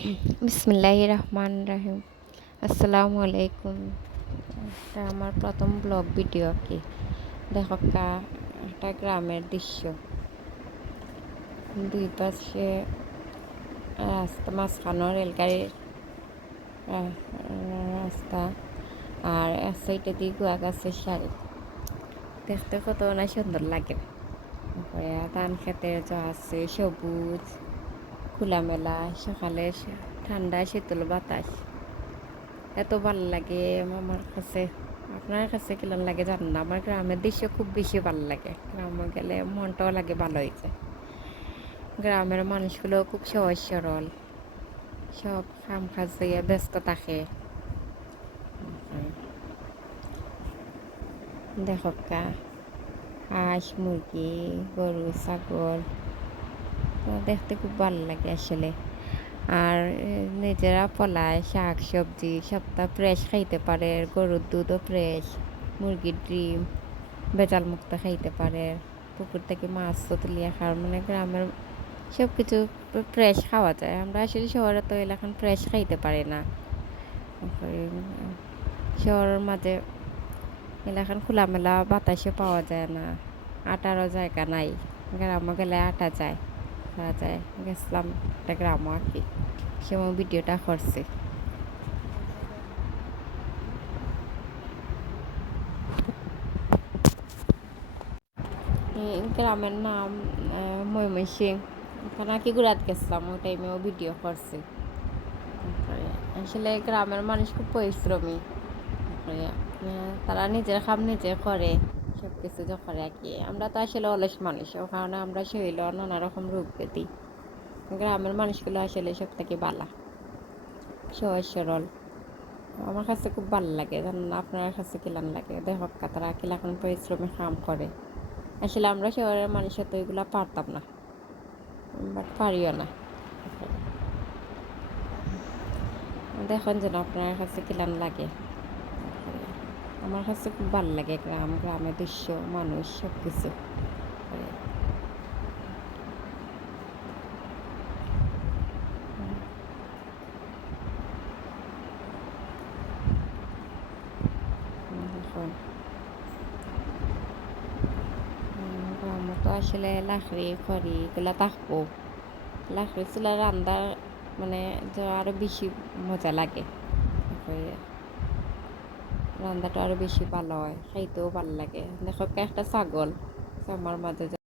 বিসমিল্লাহ রহমান রাহিম। আসসালামু আলাইকুম। এটা আমার প্রথম ব্লগ ভিডিও কি। দেখো একটা গ্রামের দৃশ্য। দুই পাশে রাস্তা মাঝখানো রেলগাড়ির রাস্তা আর এক সাইডে দিয়ে গুয়া গাছের সারি। দেখতে কত না সুন্দর লাগে। ধান খেতে যা আছে, সবুজ। খোলামেলা, সকালে ঠান্ডা শীতল বাতাস। এত ভালো লাগে আমার কাছে। আপনার কাছে কিরম লাগে জানেন? না আমার গ্রামের দৃশ্য খুব বেশি ভালো লাগে। গ্রামে গেলে মনটাও লাগে ভালো হয়ে যায় গ্রামের মানুষগুলো খুব সহজ সরল। সব কাম কাজ ব্যস্ত থাকে। দেখো কা হাঁস, মুরগি, গরু, ছাগল। দেখতে খুব ভালো লাগে আসলে। আর নিজেরা ফলায় শাক, সবজি, সবটা ফ্রেশ খাইতে পারে, গরুর দুধও ফ্রেশ মুরগির ডিম, ভেজাল মুক্ত খাইতে পারে, পুকুর থেকে মাছও তুলিয়া খাওয়ার মানে গ্রামের সব কিছু ফ্রেশ খাওয়া যায়। আমরা আসলে শহরে তো এলাকান ফ্রেশ খাইতে পারি না। শহরের মাঝে এলাকান খোলামেলা বাতাসও পাওয়া যায় না। আটারও জায়গা নাই। গ্রামে গেলে আটা যায়। খাওয়া যায়। গেছিলাম একটা গ্রাম আর কি। সময় ভিডিওটা করছে। গ্রামের নাম ময়মনসিং ওখানে আর কি ঘুরাত গেছিলাম, ওই টাইমেও ভিডিও করছি। আসলে গ্রামের মানুষ খুব পরিশ্রমী। তারা নিজের কাম নিজে করে। সব কিছু যে করে আর কি আমরা তো আসলে অলস মানুষ ওখানে আমরা শরীরে নানা রকম রোগ ব্যাধি। গ্রামের মানুষগুলো আসলে সব থেকে বালা, সহজ সরল। আমার কাছে খুব ভালো লাগে, জানেন আপনার কাছে কিলান লাগে? দেখো তারা কিলাখন পরিশ্রমী কাম করে। আসলে আমরা শহরের মানুষের তো এগুলো পারতাম না। বাট পারিও না। দেখুন যেন আপনার কাছে কিলান লাগে। আমার কাছে খুব ভালো লাগে গ্রাম গ্রামের দৃশ্য মানুষ সব কিছু আসলে লাকড়ি খড়ি এগুলো থাকবো লাকড়ি চুলা রান্নার মানে আরো বেশি মজা লাগে। রান্নাটা আরও বেশি ভালো হয় খাইতেও ভালো লাগে। দেখো একটা ছাগল আমার মাঝে